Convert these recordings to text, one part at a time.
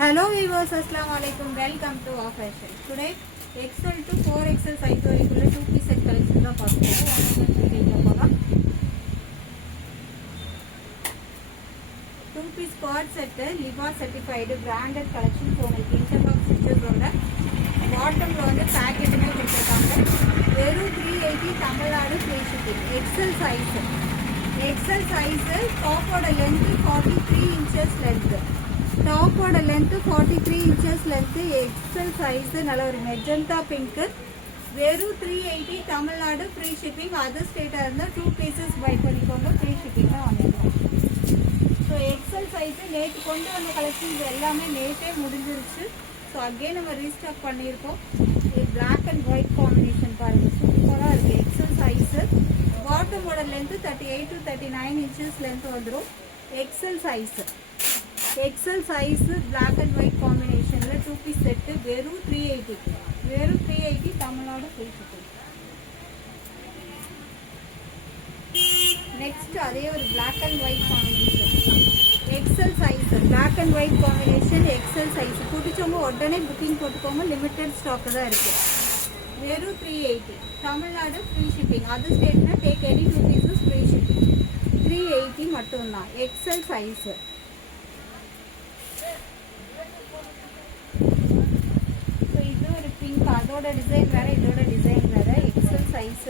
Hello viewers, assalamu alaikum. Welcome to our fashion. Today XL to 4XL size வரைக்குள்ள 2 piece set collection தான் பார்க்க போறோம். 2 piece quad set Liva certified branded collection உங்களுக்கு interlock stitches ஓட பாட்டம்ல வந்து பேக்கெட்டுமே கொடுத்திருக்காங்க. வெறும் 380 Tamil Nadu free shipping. XL size டாப்போட length 43 inches length. டாப்போட length 43 inches length. XL size நல்ல ஒரு மெஜந்தா பிங்க். வெறும் 380 தமிழ்நாடு ஃப்ரீ ஷிப்பிங். அதர் ஸ்டேட்டாக இருந்தால் 2 பீசஸ் பை பண்ணிக்கோங்க, ஃப்ரீ ஷிப்பிங் தான் வாங்கிக்கிறோம். ஸோ எக்ஸல் சைஸு நேற்று கொண்டு வந்த கலெக்ஷன்ஸ் எல்லாமே நேற்றே முடிஞ்சிருச்சு. ஸோ அகெயின் நம்ம ரீஸ்டாக் பண்ணியிருக்கோம். இது பிளாக் அண்ட் ஒயிட் காம்பினேஷன் பாருங்கள், சூப்பராக இருக்குது. எக்ஸல் சைஸு பாட்டமோட லென்த்து 38 to 39 inches லென்த் வந்துடும். XL size black and white combination 2 piece set வெறும் 380 தமிழ்நாடு free shipping. next அதே ஒரு black and white combination XL size black and white combination XL size பிடிச்சவங்க உடனே புக்கிங் போட்டுக்கோங்க, லிமிட்டட் ஸ்டாக் தான் இருக்கு. வெறும் 380 தமிழ்நாடு free shipping. அதர் ஸ்டேட்னா take any 2 pieces free shipping. 380 மட்டும்தான். XL size அதோட டிசைன் வேற, இதோட டிசைன் வேற. எக்ஸல் சைஸ்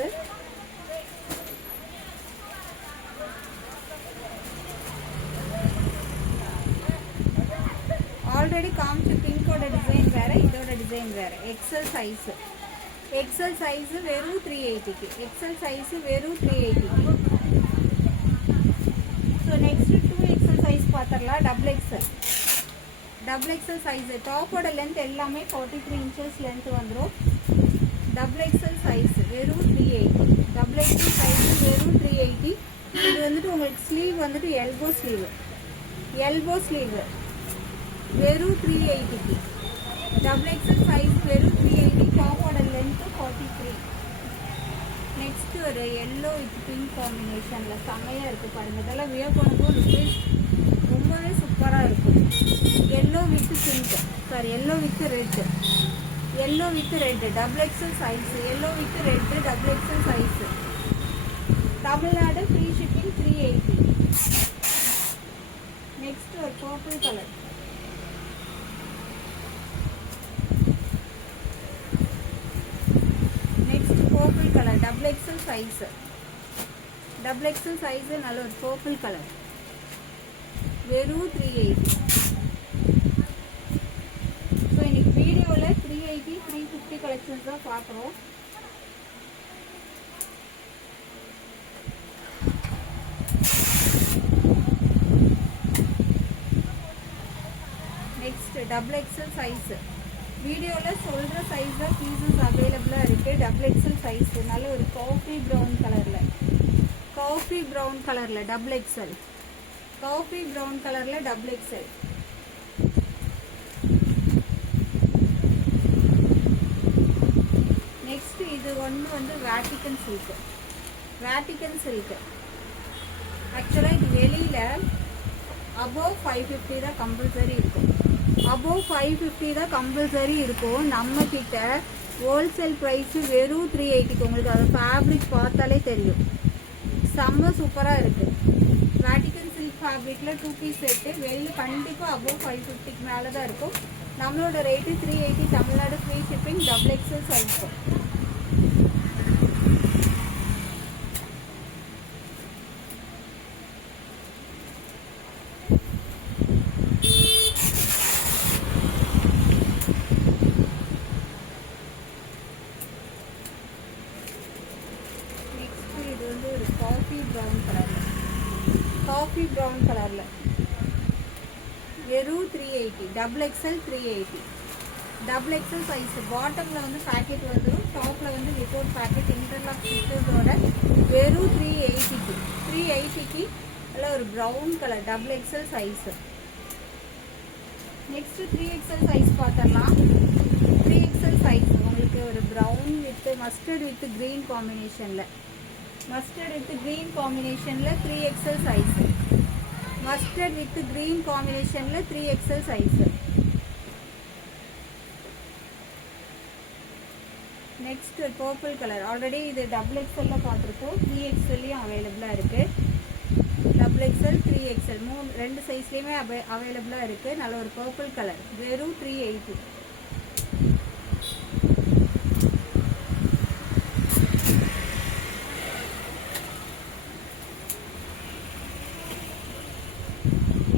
ஆல்ரெடி காமிச்ச பிங்கோட டிசைன் வேற, இதோட டிசைன் வேற. எக்ஸல் சைஸ் வெறும் 380க்கு. எக்ஸல் சைஸ் வெறும் 380க்கு. ஸோ நெக்ஸ்ட் 2XL சைஸ் பார்த்துடலாம். டபுள் எக்ஸல் சைஸு டாப்போட லென்த் எல்லாமே 43 inches லென்த் வந்துடும். டபுள் எக்ஸல் சைஸ் வெறும் 380. டபுள் எக்ஸல் சைஸ் வெறும் 380. இது வந்துட்டு உங்களுக்கு ஸ்லீவ் வந்துட்டு எல்போ ஸ்லீவ் வெறும் 380க்கு. டபுள் எக்ஸல் சைஸ் வெறும் 380. டாப்போட லென்த்து 43. நெக்ஸ்ட் ஒரு எல்லோ வித் பிங்க் காம்பினேஷனில் செம்மையாக இருக்குது பாருங்கள். இதெல்லாம் வியர் பண்ணும்போது லுக்கேஜ் ரொம்பவே சூப்பராக இருக்கும். Yellow with pink, yellow with red double XL size. Yellow with red double XL size. Tamil Nadu free shipping 380. Next ஒரு purple colour. Double XL size நல்ல ஒரு பர்பிள் கலர். வெறும் 380. ஸோ இன்னைக்கு வீடியோவில் 380 350 கலெக்ஷன்ஸ் தான் பார்க்குறோம். Next double XL size. வீடியோவில் சொல்கிற சைஸ் தான் பீசஸ் அவைலபிளாக இருக்குது. டபுள் எக்ஸல் சைஸ் நல்ல ஒரு காஃபி ப்ரௌன் கலரில் டபுள் எக்ஸல். நெக்ஸ்ட் இது ஒன்று வந்து வேட்டிக்கன் சில்க். ஆக்சுவலாக இது வெளியில் அபோவ் 550 தான் கம்பல்சரி இருக்கும். நம்ம கிட்ட ஹோல்சேல் ப்ரைஸு வெறும் 380க்கு. உங்களுக்கு அது ஃபேப்ரிக் பார்த்தாலே தெரியும், செம்ம சூப்பராக இருக்குது. வேட்டிக்கன் சில்க் ஃபேப்ரிக்கில் 2 piece செட்டு வெளியில் கண்டிப்பாக அபோவ் 550க்கு மேலே தான் இருக்கும். நம்மளோட rate 380 Tamil Nadu free shipping. Double XL size. Coffee brown கலரில் வெறும் 380. Double XL size. பாட்டமில் வந்து பேக்கெட் வந்துடும், டாப்பில் வந்து வித்தவுட் பேக்கெட் இன்டர்லாக் ஸ்டிச்சஸோட வெறும் 380க்கு. அதில் ஒரு brown colour double XL size. Next 3XL size பார்த்துடலாம். 3XL சைஸ் உங்களுக்கு ஒரு brown with mustard with green காம்பினேஷனில். 3XL size. Mustard with green காம்பினேஷன்ல 3XL size. Next purple colour. Already இது டபுள் எக்ஸ்எல்ல பார்த்துருக்கோம், 3XLலையும் அவைலபிளாக இருக்குது. டபுள் எக்ஸ்எல் 3XL ரெண்டு சைஸ்லேயுமே அவைலபிளாக இருக்குது. நல்ல ஒரு பர்பிள் கலர், வெறும் 380.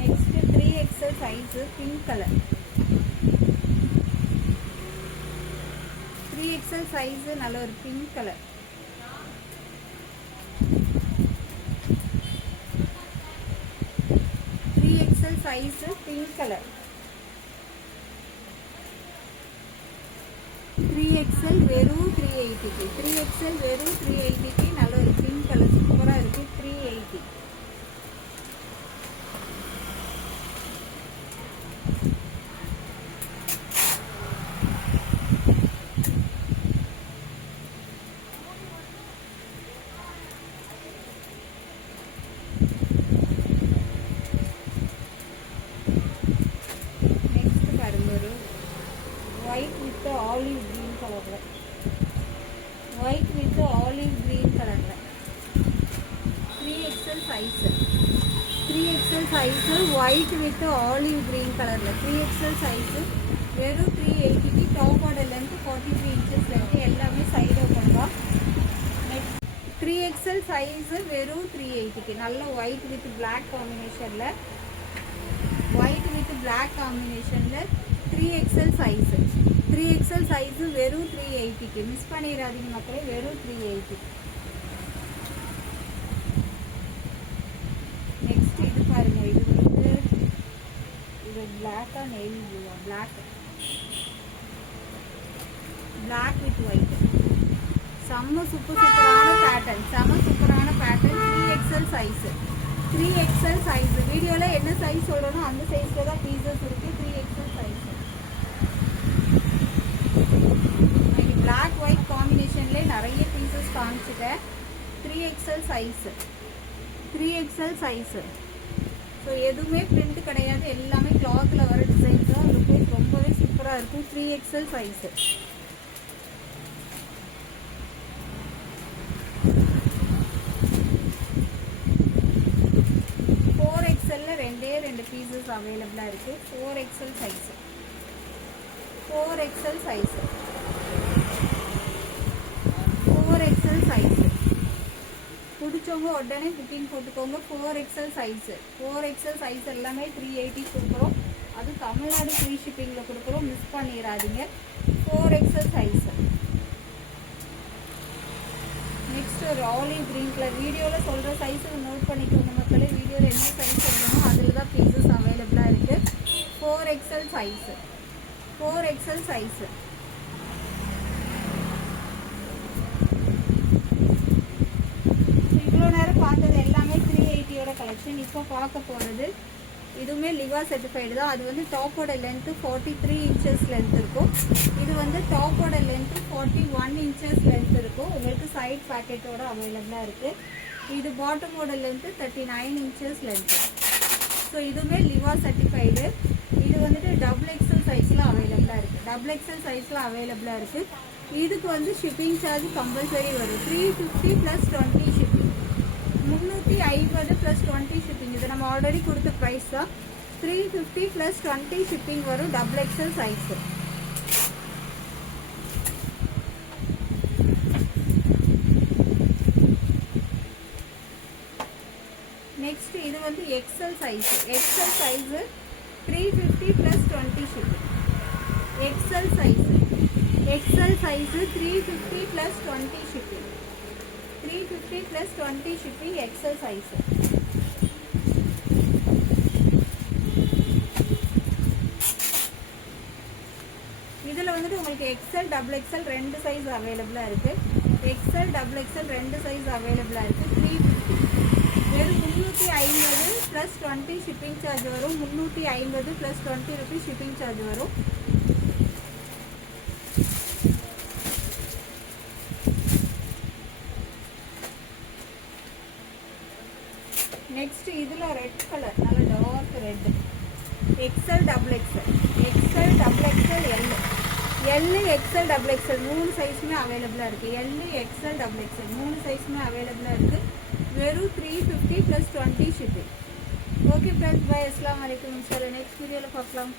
Next 3XL size pink colour. 3XL size நல்ல ஒரு pink colour. Size pink colour. 3XL வெறும் 380. 3XL வெறும் 380. நல்ல ஒரு பிங்க் கலர் சூப்பராக இருக்குது. 380. white with olive green color. White with olive green color. 3XL size. 3XL size white with olive green color. 3XL size வெறும் 380. டாப்போட length 43 inches length. எல்லாமே side open தான். 3XL size வெறும் 380. நல்ல white with black காம்பினேஷன்ல. white with black காம்பினேஷன்ல 3XL size. 3XL size வெறும் 380. Miss பண்ணிடாதீங்க மக்களே, வெறும் 380. நெக்ஸ்ட் இது பாருங்க, இது வந்து இது பிளாக்கா நெயில் ப்ளூவா? Black with white. சூப்பரான pattern. 3XL size. 3XL size. வீடியோல என்ன சைஸ் சொல்றனோ அந்த சைஸ்ல தான் பீசஸ் இருக்கு. 3XL size. பிளாக் ஒயிட் காம்பினேஷன்ல நிறைய பீசஸ் காமிச்சிட்டேன். 3XL size. 3XL size. So எதுவுமே பிரிண்ட் கிடையாது, எல்லாமே கிளாத்தில் வர டிசைன்ஸ் தான். லுக் ரொம்பவே சூப்பராக இருக்கும். 3XL size. ரெண்டு பீசஸ் அவைலபிளாக இருக்குது. 4XL size. 4XL size. 4XL size. பிடிச்சவங்க உடனே புக்கிங் போட்டுக்கோங்க. 4XL size. 4XL size எல்லாமே 380 கொடுக்குறோம். அது தமிழ்நாடு ஃப்ரீ ஷிப்பிங்கில் கொடுக்குறோம், மிஸ் பண்ணிடாதீங்க. 4XL size. நெக்ஸ்ட் ஒரு ஆலிவ் கிரீன் கலர். வீடியோவில் சொல்கிற சைஸை நோட் பண்ணிக்கோங்க மக்களே. வீடியோவில் என்ன சைஸ் சொல்கிறோமோ அதில் தான் பீசஸ் அவைலபிளாக இருக்குது. 4XL size. 4XL size. இவ்வளோ நேரம் பார்த்தது எல்லாமே 380யோட கலெக்ஷன். இப்போ பார்க்க போகிறது இதுவுமே லிவா சர்டிஃபைடு தான். அது வந்து டாப்போட லென்த்து 43 inches லென்த் இருக்கும். இது வந்து டாப்போட லென்த்து 41 inches லென்த் இருக்கும். உங்களுக்கு சைட் பேக்கெட்டோட அவைலபிளாக இருக்குது. இது பாட்டமோட லென்த்து 39 inches லென்த்து. ஸோ இதுவுமே லிவா சர்டிஃபைடு. இது வந்துட்டு XXL சைஸில் அவைலபிளாக இருக்குது. XXL சைஸில் அவைலபிளாக இருக்குது. இதுக்கு வந்து ஷிப்பிங் சார்ஜ் கம்பல்சரி வரும். 350 + 20 ஷிப்பிங். 350 + 20 ஷிப்பிங். இது நம்ம ஆல்ரெடி கொடுத்த ப்ரைஸ் தான். 350 + 20 ஷிப்பிங் வரும். XXL size. நெக்ஸ்ட் இது வந்து XL size. XL size 350 + 20 shipping. XL size. XL size 350 + 20 shipping. 350 + 20 shipping. XL size. இதில் வந்துட்டு உங்களுக்கு XL XXL ரெண்டு சைஸ் அவைலபிளாக இருக்குது. XL XXL ரெண்டு சைஸ் அவைலபிளாக இருக்குது. 350. வெறும் 350 + 20 ஷிப்பிங் சார்ஜ் வரும். 350 + 20 ருபீஸ் ஷிப்பிங் சார்ஜ் வரும். நெக்ஸ்ட் இதில் ரெட் கலர், நல்ல dark red. XL XXL. XL XXL L. L XL double XL 3 சைஸுமே அவைலபிளாக இருக்குது. எல் எக்ஸ்எல் டபுள் எக்ஸ்எல் 3 சைஸுமே அவைலபிளாக இருக்குது. வெறும் 350 + 20 ஷிப்பிங். ஓகே ஃப்ரெண்ட்ஸ், பாய். அஸ்ஸலாமு அலைக்கும். இன்ஷால்லா நெக்ஸ்ட் வீடியோவில் பார்க்கலாம்.